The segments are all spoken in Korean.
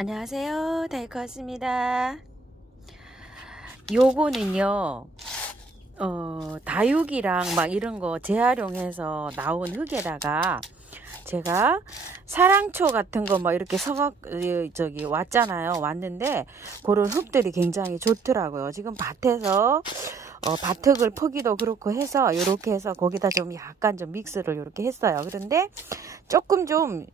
안녕하세요, 다이커스입니다. 요거는요 다육이랑 막 이런 거 재활용해서 나온 흙에다가 제가 사랑초 같은 거 뭐 이렇게 저기 왔잖아요. 왔는데 그런 흙들이 굉장히 좋더라고요. 지금 밭에서 밭흙을 퍼기도 그렇고 해서 이렇게 해서 거기다 좀 약간 좀 믹스를 이렇게 했어요. 그런데 조금 좀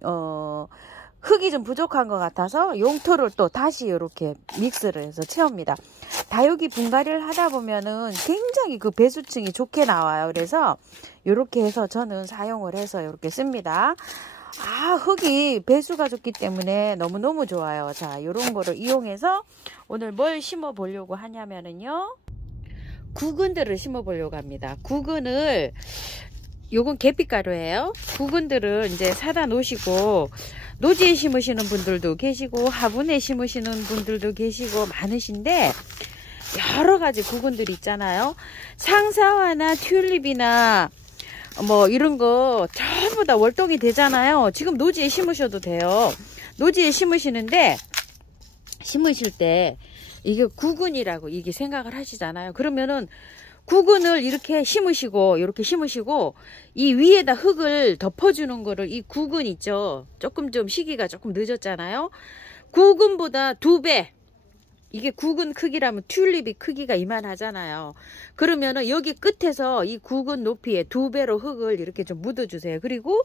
흙이 좀 부족한 것 같아서 용토를 또 다시 이렇게 믹스를 해서 채웁니다. 다육이 분갈이를 하다 보면은 굉장히 그 배수층이 좋게 나와요. 그래서 이렇게 해서 저는 사용을 해서 이렇게 씁니다. 흙이 배수가 좋기 때문에 너무너무 좋아요. 자, 이런 거를 이용해서 오늘 뭘 심어 보려고 하냐면은요, 구근들을 심어 보려고 합니다. 구근을, 요건 계피가루예요. 구근들을 이제 사다 놓으시고 노지에 심으시는 분들도 계시고 화분에 심으시는 분들도 계시고 많으신데, 여러 가지 구근들이 있잖아요. 상사화나 튤립이나 뭐 이런 거 전부 다 월동이 되잖아요. 지금 노지에 심으셔도 돼요. 노지에 심으시는데, 심으실 때 이게 구근이라고 이게 생각을 하시잖아요. 그러면은 구근을 이렇게 심으시고 이 위에다 흙을 덮어주는 거를, 이 구근 있죠, 조금 좀 시기가 조금 늦었잖아요. 구근보다 2배, 이게 구근 크기라면 튤립이 크기가 이만하잖아요. 그러면은 여기 끝에서 이 구근 높이에 2배로 흙을 이렇게 좀 묻어주세요. 그리고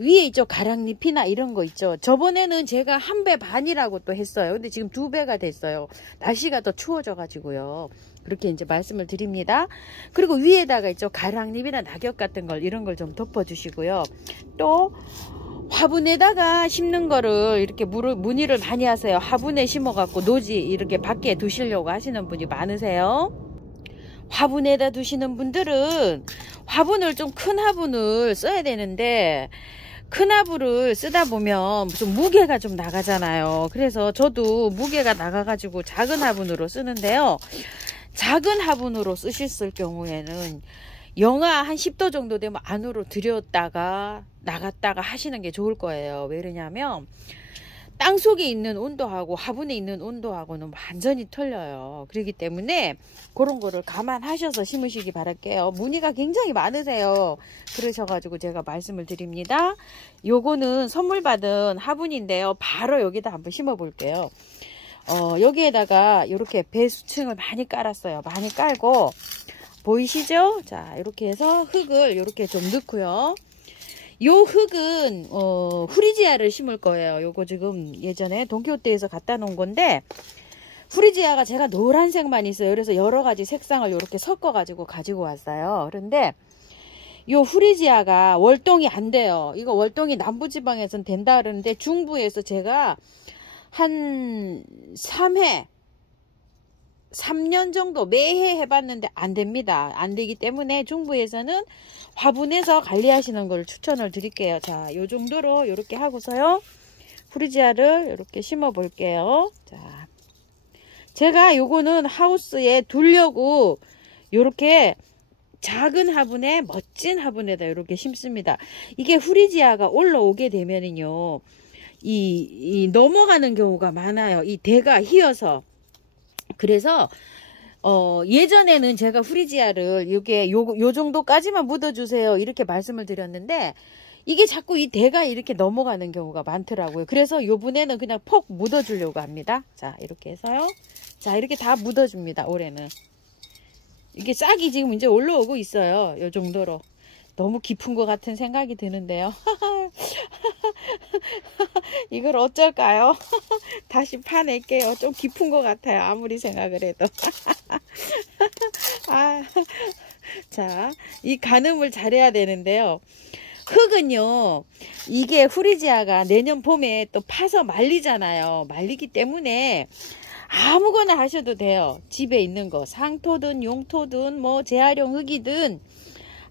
위에 있죠, 가랑잎이나 이런 거 있죠. 저번에는 제가 1배 반이라고 또 했어요. 근데 지금 2배가 됐어요. 날씨가 더 추워져 가지고요. 그렇게 이제 말씀을 드립니다. 그리고 위에다가 있죠, 가랑잎이나 낙엽 같은 걸, 이런 걸 좀 덮어 주시고요. 또 화분에다가 심는 거를 이렇게 문의를 많이 하세요. 화분에 심어 갖고 노지 이렇게 밖에 두시려고 하시는 분이 많으세요. 화분에다 두시는 분들은 화분을 좀 큰 화분을 써야 되는데, 큰 화분을 쓰다 보면 좀 무게가 좀 나가잖아요. 그래서 저도 무게가 나가 가지고 작은 화분으로 쓰는데요. 작은 화분으로 쓰실 경우에는 영하 한 10도 정도 되면 안으로 들였다가 나갔다가 하시는 게 좋을 거예요. 왜 그러냐면 땅속에 있는 온도하고 화분에 있는 온도하고는 완전히 틀려요. 그렇기 때문에 그런 거를 감안하셔서 심으시기 바랄게요. 문의가 굉장히 많으세요. 그러셔가지고 제가 말씀을 드립니다. 요거는 선물 받은 화분인데요. 바로 여기다 한번 심어 볼게요. 여기에다가 이렇게 배수층을 많이 깔았어요. 많이 깔고, 보이시죠? 자, 이렇게 해서 흙을 이렇게 좀 넣고요. 요 흙은 후리지아를 심을 거예요. 요거 지금 예전에 돈키호테에서 갖다 놓은 건데, 후리지아가 제가 노란색만 있어요. 그래서 여러 가지 색상을 이렇게 섞어 가지고 가지고 왔어요. 그런데 요 후리지아가 월동이 안 돼요. 이거 월동이 남부지방에선 된다 그러는데, 중부에서 제가 한 3년 정도 매해 해봤는데 안 됩니다. 안 되기 때문에 중부에서는 화분에서 관리하시는 걸 추천을 드릴게요. 자, 요 정도로 이렇게 하고서요, 후리지아를 이렇게 심어 볼게요. 자, 제가 요거는 하우스에 두려고 이렇게 작은 화분에, 멋진 화분에다 이렇게 심습니다. 이게 후리지아가 올라오게 되면은요, 이 넘어가는 경우가 많아요. 이 대가 휘어서. 그래서 예전에는 제가 후리지아를 요 정도까지만 묻어주세요 이렇게 말씀을 드렸는데, 이게 자꾸 이 대가 이렇게 넘어가는 경우가 많더라고요. 그래서 요번에는 그냥 폭 묻어주려고 합니다. 자, 이렇게 해서요. 자, 이렇게 다 묻어줍니다. 올해는 이게 싹이 지금 이제 올라오고 있어요. 요 정도로. 너무 깊은 것 같은 생각이 드는데요. 이걸 어쩔까요? 다시 파낼게요. 좀 깊은 것 같아요. 아무리 생각을 해도. 자, 이 가늠을 잘해야 되는데요. 흙은요, 이게 후리지아가 내년 봄에 또 파서 말리잖아요. 말리기 때문에 아무거나 하셔도 돼요. 집에 있는 거, 상토든 용토든 뭐 재활용 흙이든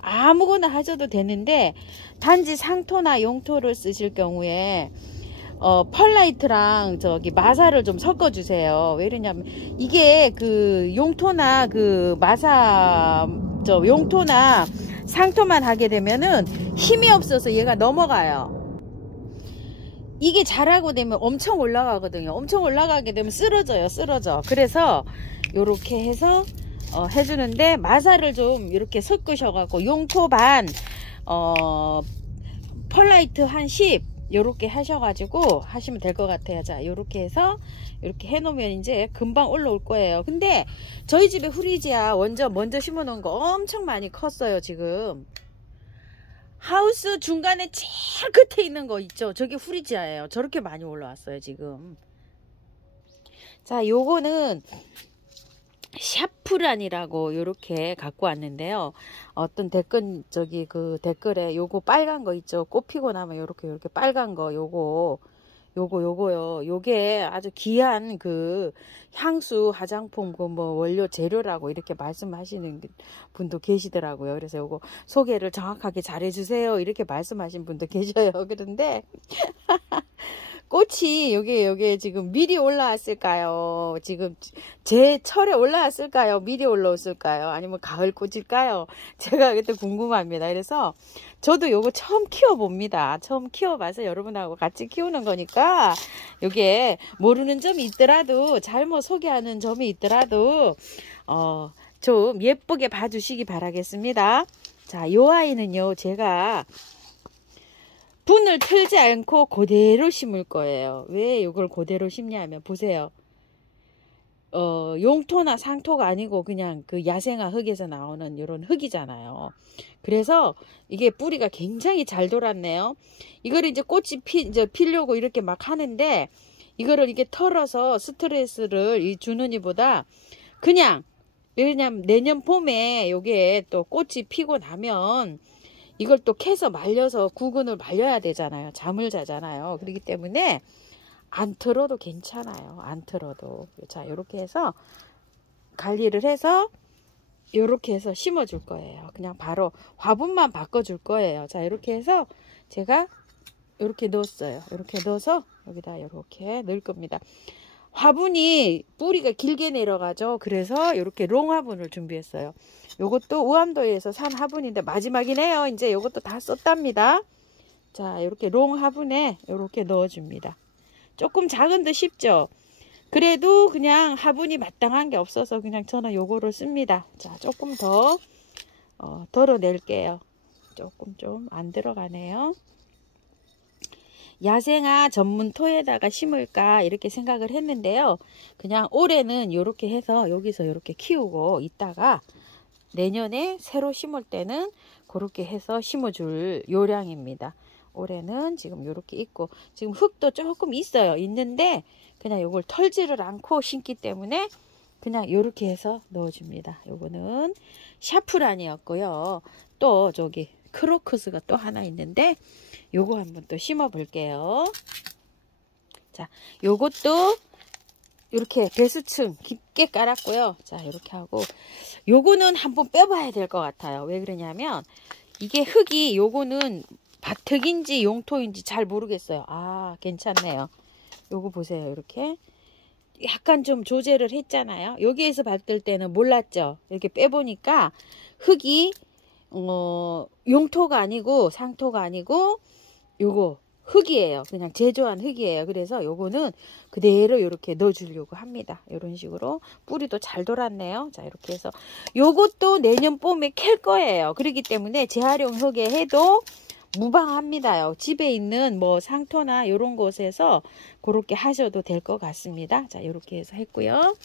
아무거나 하셔도 되는데, 단지 상토나 용토를 쓰실 경우에 펄라이트랑 저기 마사를 좀 섞어 주세요. 왜 그러냐면 이게 그 용토나 그 마사, 용토나 상토만 하게 되면은 힘이 없어서 얘가 넘어가요. 이게 자라고 되면 엄청 올라가거든요. 엄청 올라가게 되면 쓰러져. 그래서 요렇게 해서 해주는데, 마사를 좀 이렇게 섞으셔갖고 용토 반 펄라이트 한 10 요렇게 하셔가지고 하시면 될 것 같아요. 자, 요렇게 해서 이렇게 해놓으면 이제 금방 올라올 거예요. 근데 저희 집에 후리지아 먼저 심어 놓은 거 엄청 많이 컸어요. 지금 하우스 중간에 제일 끝에 있는 거 있죠, 저게 후리지아예요. 저렇게 많이 올라왔어요 지금. 자, 요거는 샤프란이라고 요렇게 갖고 왔는데요. 어떤 댓글, 그 댓글에 요거 빨간 거 있죠, 꽃 피고 나면 요렇게 빨간 거, 요거요. 요게 아주 귀한 그 향수, 화장품 그 뭐 원료 재료라고 이렇게 말씀하시는 분도 계시더라고요. 그래서 요거 소개를 정확하게 잘 해주세요 이렇게 말씀하신 분도 계셔요. 그런데 꽃이 요게 지금 미리 올라왔을까요? 지금 제 철에 올라왔을까요? 미리 올라왔을까요? 아니면 가을 꽃일까요? 제가 그때 궁금합니다. 그래서 저도 요거 처음 키워봅니다. 처음 키워봐서 여러분하고 같이 키우는 거니까, 요게 모르는 점이 있더라도, 잘못 소개하는 점이 있더라도 좀 예쁘게 봐주시기 바라겠습니다. 자, 요 아이는요, 제가 분을 틀지 않고 그대로 심을 거예요. 왜 이걸 그대로 심냐면, 보세요. 용토나 상토가 아니고 그냥 그 야생화 흙에서 나오는 이런 흙이잖아요. 그래서 이게 뿌리가 굉장히 잘 돌았네요. 이거를 이제 꽃이 피려고 이렇게 막 하는데, 이거를 이렇게 털어서 스트레스를 주는 이보다 그냥, 왜냐면 내년 봄에 요게 또 꽃이 피고 나면 이걸 또 캐서 말려서 구근을 말려야 되잖아요. 잠을 자잖아요. 그렇기 때문에 안 틀어도 괜찮아요. 안 틀어도. 자, 요렇게 해서 관리를 해서 요렇게 해서 심어 줄 거예요. 그냥 바로 화분만 바꿔 줄 거예요. 자, 이렇게 해서 제가 요렇게 넣었어요. 이렇게 넣어서 여기다 요렇게 넣을 겁니다. 화분이 뿌리가 길게 내려가죠. 그래서 이렇게 롱 화분을 준비했어요. 요것도 우암도에서 산 화분인데 마지막이네요. 이제 요것도 다 썼답니다. 자, 이렇게 롱 화분에 이렇게 넣어줍니다. 조금 작은 듯 싶죠. 그래도 그냥 화분이 마땅한 게 없어서 그냥 저는 요거를 씁니다. 자, 조금 더 덜어낼게요. 조금 좀 안 들어가네요. 야생화 전문토에다가 심을까 이렇게 생각을 했는데요. 그냥 올해는 이렇게 해서 여기서 이렇게 키우고 있다가 내년에 새로 심을 때는 그렇게 해서 심어줄 요량입니다. 올해는 지금 이렇게 있고, 지금 흙도 조금 있어요. 있는데 그냥 이걸 털지를 않고 심기 때문에 그냥 이렇게 해서 넣어줍니다. 요거는 샤프란이었고요. 또 저기 크로커스가 또 하나 있는데 요거 한번 또 심어 볼게요. 자, 요것도 이렇게 배수층 깊게 깔았고요. 자, 이렇게 하고 요거는 한번 빼봐야 될 것 같아요. 왜 그러냐면 이게 흙이, 요거는 밭흙인지 용토인지 잘 모르겠어요. 아, 괜찮네요. 요거 보세요. 이렇게 약간 좀 조제를 했잖아요. 여기에서 봤을 때는 몰랐죠. 이렇게 빼보니까 흙이 용토가 아니고 상토가 아니고 요거 흙이에요. 그냥 제조한 흙이에요. 그래서 요거는 그대로 이렇게 넣어주려고 합니다. 이런 식으로 뿌리도 잘 돌았네요. 자, 이렇게 해서 요것도 내년 봄에 캘 거예요. 그렇기 때문에 재활용 흙에 해도 무방합니다요. 집에 있는 뭐 상토나 이런 곳에서 그렇게 하셔도 될 것 같습니다. 자, 이렇게 해서 했고요.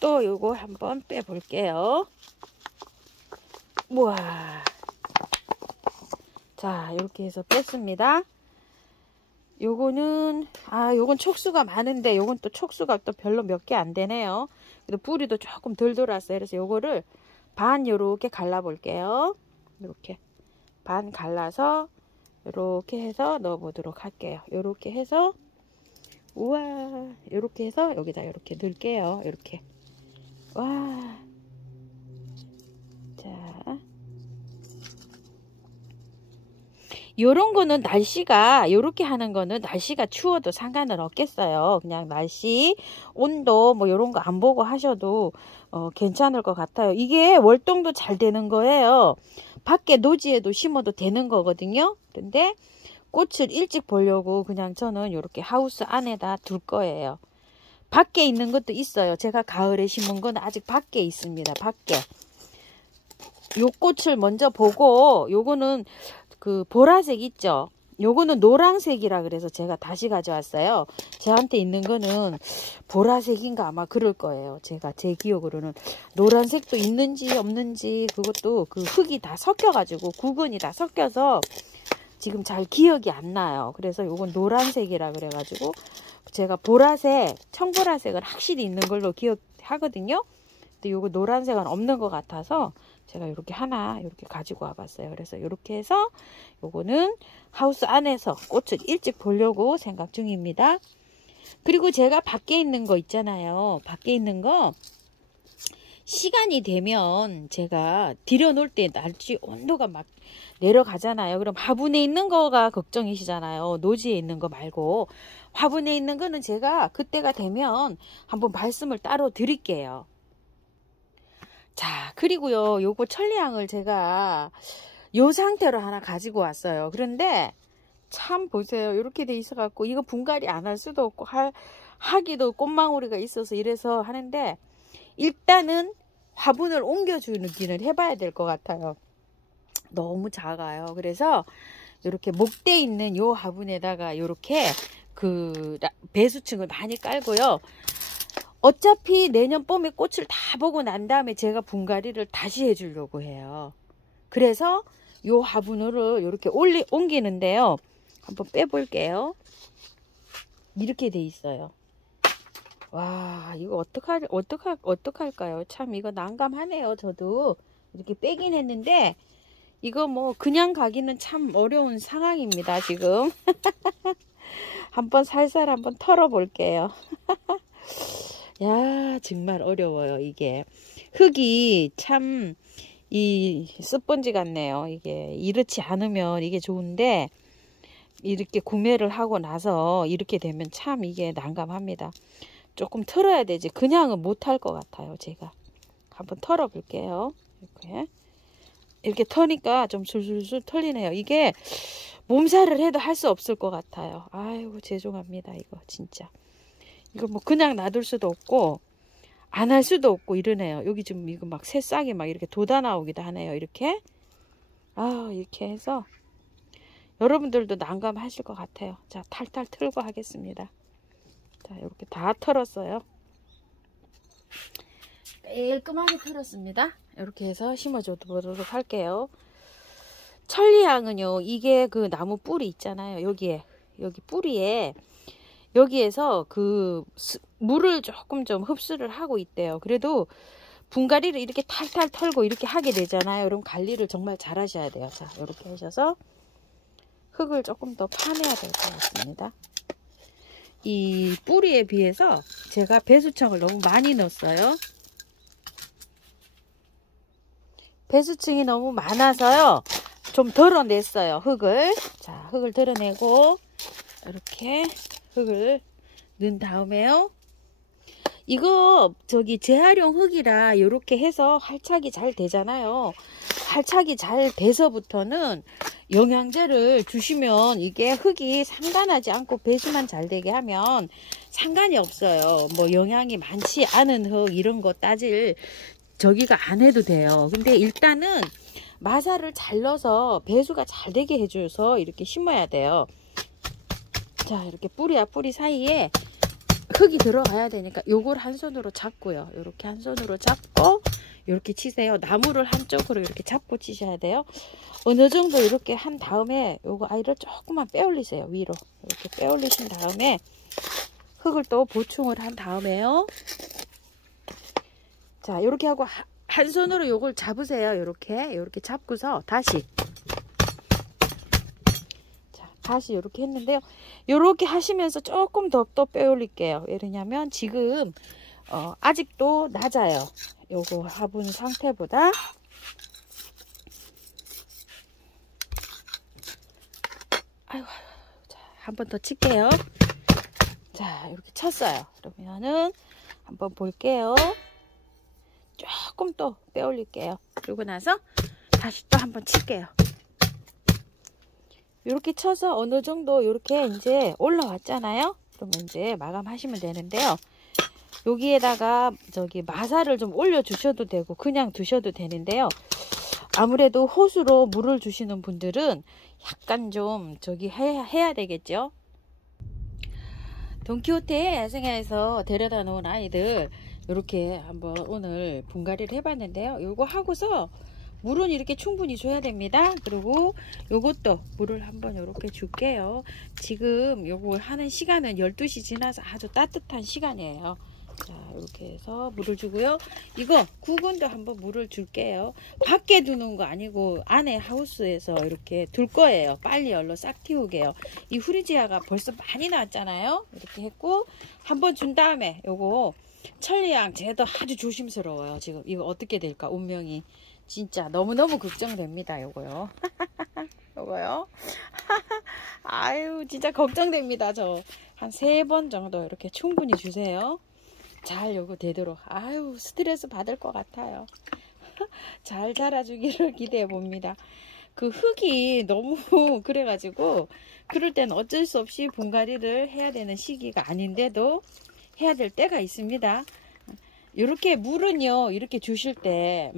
또 요거 한번 빼 볼게요. 우와. 자, 이렇게 해서 뺐습니다. 요거는 요건 촉수가 많은데 요건 또 촉수가 또 별로 몇 개 안 되네요. 그래도 뿌리도 조금 덜 돌았어요. 그래서 요거를 반 요렇게 갈라 볼게요. 이렇게 반 갈라서 요렇게 해서 넣어 보도록 할게요. 요렇게 해서, 우와, 요렇게 해서 여기다 이렇게 넣을게요. 이렇게. 와. 자, 요런 거는 날씨가, 요렇게 하는 거는 날씨가 추워도 상관은 없겠어요. 그냥 날씨, 온도 뭐 요런 거 안 보고 하셔도 괜찮을 것 같아요. 이게 월동도 잘 되는 거예요. 밖에 노지에도 심어도 되는 거거든요. 근데 꽃을 일찍 보려고 그냥 저는 이렇게 하우스 안에다 둘 거예요. 밖에 있는 것도 있어요. 제가 가을에 심은 건 아직 밖에 있습니다. 밖에. 요 꽃을 먼저 보고, 요거는 그 보라색 있죠? 요거는 노란색이라 그래서 제가 다시 가져왔어요. 저한테 있는 거는 보라색인가 아마 그럴 거예요. 제가 제 기억으로는 노란색도 있는지 없는지 그것도 그 흙이 다 섞여가지고 구근이 다 섞여서 지금 잘 기억이 안 나요. 그래서 요건 노란색이라 그래가지고 제가 보라색, 청보라색은 확실히 있는 걸로 기억하거든요. 근데 요거 노란색은 없는 것 같아서 제가 이렇게 하나 이렇게 가지고 와봤어요. 그래서 이렇게 해서 요거는 하우스 안에서 꽃을 일찍 보려고 생각 중입니다. 그리고 제가 밖에 있는 거 있잖아요. 밖에 있는 거 시간이 되면 제가 들여놓을 때 날씨 온도가 막 내려가잖아요. 그럼 화분에 있는 거가 걱정이시잖아요. 노지에 있는 거 말고 화분에 있는 거는 제가 그때가 되면 한번 말씀을 따로 드릴게요. 자, 그리고요, 요거 천리향을 제가 요 상태로 하나 가지고 왔어요. 그런데 참 보세요. 이렇게 돼 있어 갖고 이거 분갈이 안 할 수도 없고 하기도 꽃망울이가 있어서 이래서 하는데 일단은 화분을 옮겨주기는 해봐야 될 것 같아요. 너무 작아요. 그래서 이렇게 목대 있는 요 화분에다가 이렇게 그 배수층을 많이 깔고요. 어차피 내년 봄에 꽃을 다 보고 난 다음에 제가 분갈이를 다시 해주려고 해요. 그래서 요 화분으로 이렇게 옮기는데요. 한번 빼볼게요. 이렇게 돼 있어요. 와, 이거 어떡할까요? 참 이거 난감하네요. 저도 이렇게 빼긴 했는데 이거 뭐 그냥 가기는 참 어려운 상황입니다. 지금 한번 살살 한번 털어볼게요. 야, 정말 어려워요. 이게 흙이 참 이 스펀지 같네요. 이게 이렇지 않으면 이게 좋은데 이렇게 구매를 하고 나서 이렇게 되면 참 이게 난감합니다. 조금 털어야 되지 그냥은 못할 것 같아요. 제가 한번 털어 볼게요. 이렇게 터니까 좀 술술술 털리네요. 이게 몸살을 해도 할 수 없을 것 같아요. 아이고 죄송합니다. 이거 진짜 이거 뭐 그냥 놔둘 수도 없고 안 할 수도 없고 이러네요. 여기 지금 이거 막 새싹이 막 이렇게 돋아 나오기도 하네요. 이렇게 이렇게 해서 여러분들도 난감하실 것 같아요. 자, 탈탈 털고 하겠습니다. 자, 이렇게 다 털었어요. 깔끔하게 털었습니다. 이렇게 해서 심어줘보도록 할게요. 천리향은요, 이게 그 나무 뿌리 있잖아요. 여기 뿌리에 여기에서 그 물을 조금 좀 흡수를 하고 있대요. 그래도 분갈이를 이렇게 탈탈 털고 이렇게 하게 되잖아요. 그럼 관리를 정말 잘 하셔야 돼요. 자, 이렇게 하셔서 흙을 조금 더 파내야 될 것 같습니다. 이 뿌리에 비해서 제가 배수청을 너무 많이 넣었어요. 배수층이 너무 많아서요. 좀 덜어냈어요. 흙을. 자, 흙을 덜어내고 이렇게 흙을 넣은 다음에요. 이거 저기 재활용 흙이라 이렇게 해서 활착이 잘 되잖아요. 활착이 잘 돼서부터는 영양제를 주시면 이게 흙이 상관하지 않고 배수만 잘 되게 하면 상관이 없어요. 뭐 영양이 많지 않은 흙 이런 거 따질 저기가 안 해도 돼요. 근데 일단은 마사를 잘 넣어서 배수가 잘 되게 해줘서 이렇게 심어야 돼요. 자, 이렇게 뿌리와 뿌리 사이에 흙이 들어가야 되니까 요걸 한 손으로 잡고요. 이렇게 한 손으로 잡고 이렇게 치세요. 나무를 한쪽으로 이렇게 잡고 치셔야 돼요. 어느 정도 이렇게 한 다음에 요거 아이를 조금만 빼올리세요. 위로 이렇게 빼올리신 다음에 흙을 또 보충을 한 다음에요. 자, 이렇게 하고 한 손으로 요걸 잡으세요. 이렇게 잡고서 다시 다시 이렇게 했는데요. 이렇게 하시면서 조금 더 또 빼올릴게요. 왜냐면 지금 아직도 낮아요. 요거 화분 상태보다. 아이고, 자, 한 번 더 칠게요. 자, 이렇게 쳤어요. 그러면은 한번 볼게요. 조금 또 빼올릴게요. 그러고 나서 다시 또 한번 칠게요. 이렇게 쳐서 어느 정도 이렇게 이제 올라왔잖아요. 그러면 이제 마감하시면 되는데요. 여기에다가 저기 마사를 좀 올려 주셔도 되고 그냥 두셔도 되는데요. 아무래도 호수로 물을 주시는 분들은 약간 좀 저기 해야 되겠죠. 돈키호테 야생야에서 데려다 놓은 아이들 이렇게 한번 오늘 분갈이를 해봤는데요. 요거 하고서 물은 이렇게 충분히 줘야 됩니다. 그리고 요것도 물을 한번 이렇게 줄게요. 지금 요거 하는 시간은 12시 지나서 아주 따뜻한 시간이에요. 자, 이렇게 해서 물을 주고요. 이거 구근도 한번 물을 줄게요. 밖에 두는 거 아니고 안에 하우스에서 이렇게 둘 거예요. 빨리 얼른 싹 틔우게요. 이 후리지아가 벌써 많이 나왔잖아요. 이렇게 했고 한번 준 다음에 요거 천리양 쟤도 아주 조심스러워요. 지금 이거 어떻게 될까 운명이 진짜 너무너무 걱정됩니다. 요거요. 요거요. 아유 진짜 걱정됩니다. 저 한 3번 정도 이렇게 충분히 주세요. 잘 요거 되도록. 아유 스트레스 받을 것 같아요. 잘 자라주기를 기대해 봅니다. 그 흙이 너무 그래가지고 그럴 땐 어쩔 수 없이 분갈이를 해야 되는 시기가 아닌데도 해야 될 때가 있습니다. 이렇게 물은요 이렇게 주실 때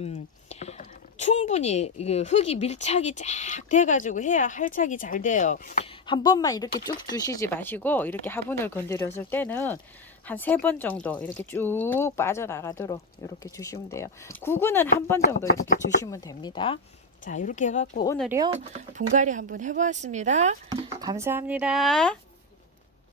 충분히 흙이 밀착이 쫙 돼가지고 해야 할착이 잘 돼요. 한 번만 이렇게 쭉 주시지 마시고 이렇게 화분을 건드렸을 때는 한 3번 정도 이렇게 쭉 빠져나가도록 이렇게 주시면 돼요. 구근은 한 번 정도 이렇게 주시면 됩니다. 자 이렇게 해갖고 오늘요 분갈이 한번 해보았습니다. 감사합니다.